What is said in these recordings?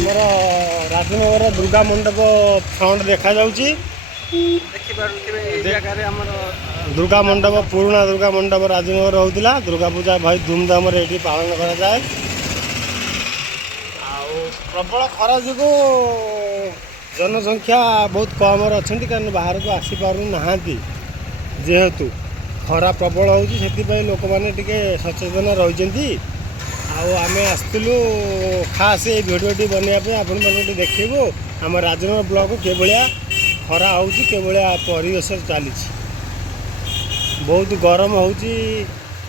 ଆମର ରାଜନଗର ଦୁର୍ଗା ମଣ୍ଡପ ଫ୍ରଣ୍ଟ ଦେଖାଯାଉଛି। ଦେଖିପାରୁଥିବେ ଏଇ ଜାଗାରେ ଆମର ଦୁର୍ଗା ମଣ୍ଡପ ପୁରୁଣା ଦୁର୍ଗା ମଣ୍ଡପ ରାଜନଗର ହେଉଥିଲା। ଦୁର୍ଗା ପୂଜା ଭାଇ ଧୁମଧାମରେ ଏଠି ପାଳନ କରାଯାଏ। ଆଉ ପ୍ରବଳ ଖରା ଯୋଗୁଁ ଜନସଂଖ୍ୟା ବହୁତ କମରେ ଅଛନ୍ତି, କାରଣ ବାହାରକୁ ଆସିପାରୁନାହାନ୍ତି। ଯେହେତୁ ଖରା ପ୍ରବଳ ହେଉଛି, ସେଥିପାଇଁ ଲୋକମାନେ ଟିକେ ସଚେତନ ରହିଛନ୍ତି। ଆଉ ଆମେ ଆସିଥିଲୁ ଖାସ୍ ଏଇ ଭିଡ଼ିଓଟି ବନେଇବା ପାଇଁ, ଆପଣମାନଙ୍କୁ ଟିକେ ଦେଖେଇବୁ ଆମ ରାଜନଗର ବ୍ଲକ କିଭଳିଆ ଖରା ହେଉଛି, କିଭଳିଆ ପରିବେଶରେ ଚାଲିଛି। ବହୁତ ଗରମ ହେଉଛି,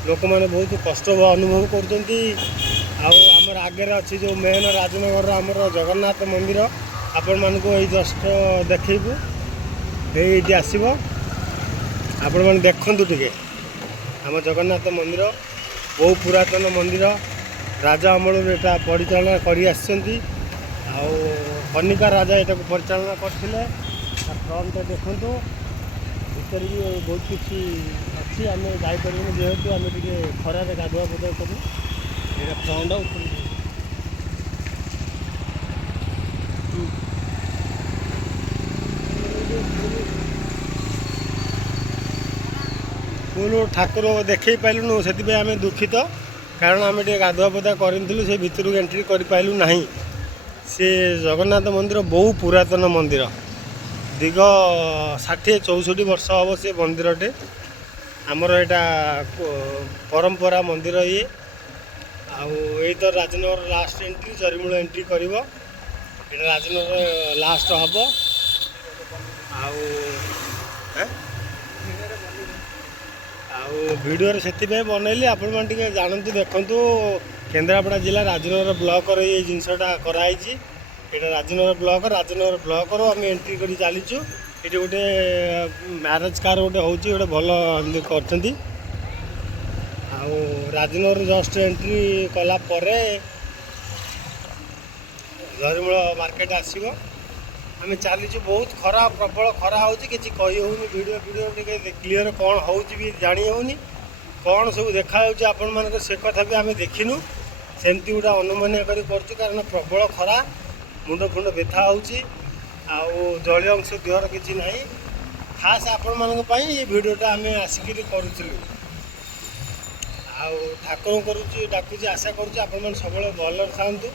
ଲୋକମାନେ ବହୁତ କଷ୍ଟ ଅନୁଭବ କରୁଛନ୍ତି। ଆଉ ଆମର ଆଗରେ ଅଛି ଯେଉଁ ମେନ୍ ରାଜନଗରର ଆମର ଜଗନ୍ନାଥ ମନ୍ଦିର, ଆପଣମାନଙ୍କୁ ଏଇ ଜଷ୍ଟ ଦେଖେଇବୁ। ଏଇଠି ଆସିବ, ଆପଣମାନେ ଦେଖନ୍ତୁ ଟିକେ ଆମ ଜଗନ୍ନାଥ ମନ୍ଦିର। ବହୁ ପୁରାତନ ମନ୍ଦିର, ରାଜା ଅମଳରୁ ଏଟା ପରିଚାଳନା କରି ଆସିଛନ୍ତି। ଆଉ କନିକା ରାଜା ଏଟାକୁ ପରିଚାଳନା କରିଥିଲେ। ତା ଫ୍ରଣ୍ଟ ଦେଖନ୍ତୁ, ଭିତରେ ବି ବହୁତ କିଛି ଅଛି। ଆମେ ଯାଇପାରିବୁନି ଯେହେତୁ ଆମେ ଟିକେ ଖରାରେ ଗାଧୁଆ ପାଧୁଆ କରୁ। ଏଇଟା ଫ୍ରଣ୍ଟ ଉପରେ ଫୁଲ୍ ଠାକୁର ଦେଖେଇ ପାରିଲୁନୁ, ସେଥିପାଇଁ ଆମେ ଦୁଃଖିତ। କାରଣ ଆମେ ଟିକେ ଗାଧୁଆ ପାଧୁଆ କରିନଥିଲୁ, ସେ ଭିତରକୁ ଏଣ୍ଟ୍ରି କରିପାରିଲୁ ନାହିଁ। ସେ ଜଗନ୍ନାଥ ମନ୍ଦିର ବହୁ ପୁରାତନ ମନ୍ଦିର, ଦୀର୍ଘ 60-64 ବର୍ଷ ହେବ ସେ ମନ୍ଦିରଟେ। ଆମର ଏଇଟା ପରମ୍ପରା ମନ୍ଦିର ଇଏ। ଆଉ ଏଇ ତ ରାଜନଗର ଲାଷ୍ଟ ଏଣ୍ଟ୍ରି, ଜରିମୂଳ ଏଣ୍ଟ୍ରି କରିବ। ଏଇଟା ରାଜନଗର ଲାଷ୍ଟ ହେବ। ଆଉ ଭିଡ଼ିଓରେ ସେଥିପାଇଁ ବନେଇଲି, ଆପଣମାନେ ଟିକେ ଜାଣନ୍ତୁ, ଦେଖନ୍ତୁ। କେନ୍ଦ୍ରାପଡ଼ା ଜିଲ୍ଲା ରାଜନଗର ବ୍ଲକରେ ଏଇ ଜିନିଷଟା କରାହେଇଛି। ଏଇଟା ରାଜନଗର ବ୍ଲକରୁ ଆମେ ଏଣ୍ଟ୍ରି କରି ଚାଲିଛୁ। ଏଠି ଗୋଟେ ମ୍ୟାରେଜ୍ କାର୍ ଗୋଟେ ହେଉଛି, ଗୋଟେ ଭଲ ଏମିତି କରିଛନ୍ତି। ଆଉ ରାଜନଗରରୁ ଜଷ୍ଟ ଏଣ୍ଟ୍ରି କଲା ପରେ ଜରିମୂଳ ମାର୍କେଟ ଆସିବ। ଆମେ ଚାଲିଛୁ, ବହୁତ ଖରା, ପ୍ରବଳ ଖରା ହେଉଛି, କିଛି କହି ହେଉନି। ଭିଡ଼ିଓ ଟିକେ କ୍ଲିଅର କ'ଣ ହେଉଛି ବି ଜାଣି ହେଉନି। କ'ଣ ସବୁ ଦେଖାଯାଉଛି ଆପଣମାନଙ୍କ, ସେ କଥା ବି ଆମେ ଦେଖିନୁ। ସେମିତି ଗୋଟେ ଅନୁମାନ କରି କରୁଛୁ, କାରଣ ପ୍ରବଳ ଖରା, ମୁଣ୍ଡ ଫୁଣ୍ଡ ବ୍ୟଥା ହେଉଛି। ଆଉ ଜଳୀୟ ଅଂଶ ଦେହର କିଛି ନାହିଁ। ଖାସ୍ ଆପଣମାନଙ୍କ ପାଇଁ ଏ ଭିଡ଼ିଓଟା ଆମେ ଆସିକିରି କରୁଥିଲୁ। ଆଉ ଠାକୁରଙ୍କୁ କରୁଛି, ଡାକୁଛି, ଆଶା କରୁଛି ଆପଣମାନେ ସବୁବେଳେ ଭଲରେ ଥାଆନ୍ତୁ।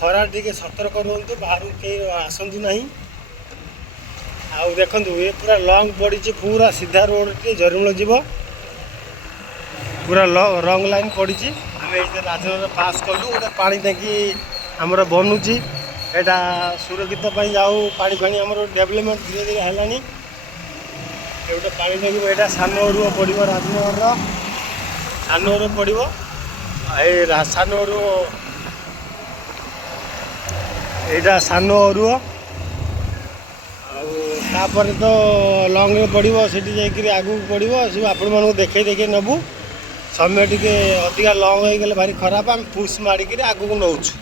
ଖରା ଟିକେ ସତର୍କ ରୁହନ୍ତୁ, ବାହାରକୁ କେହି ଆସନ୍ତୁ ନାହିଁ। ଆଉ ଦେଖନ୍ତୁ, ଏ ପୁରା ଲଙ୍ଗ ପଡ଼ିଛି, ପୁରା ସିଧା ରୋଡ଼ଟି ଜରିମୂଳ ଯିବ। ପୁରା ରଙ୍ଗ ଲାଇନ୍ ପଡ଼ିଛି। ଆମେ ଏଇ ରାଜନଗର ପାସ୍ କଲୁ। ଗୋଟେ ପାଣି ଟାଙ୍କି ଆମର ବନୁଛି, ଏଇଟା ସୁରକ୍ଷିତ ପାଇଁ। ଯାଉ ପାଣି ଫାଣି ଆମର ଡେଭଲପମେଣ୍ଟ ଧୀରେ ଧୀରେ ହେଲାଣି। ଏ ଗୋଟେ ପାଣି ଟାଙ୍କି, ଏଇଟା ସାନ ଅରୁଅ ପଡ଼ିବ, ରାଜନଗରର ସାନ ଅରୁଅ ପଡ଼ିବ। ଏଇ ସାନ ଅରୁଅ, ଏଇଟା ସାନ ଅରୁଅ। ଆଉ ତାପରେ ତ ଲଙ୍ଗରେ ପଡ଼ିବ, ସେଠି ଯାଇକରି ଆଗକୁ ପଡ଼ିବ। ସବୁ ଆପଣମାନଙ୍କୁ ଦେଖେଇ ନେବୁ। ସମୟ ଟିକେ ଅଧିକା ଲଙ୍ଗ ହେଇଗଲେ ଭାରି ଖରାପ, ଆମେ ପୁସ୍ ମାରିକିରି ଆଗକୁ ନେଉଛୁ।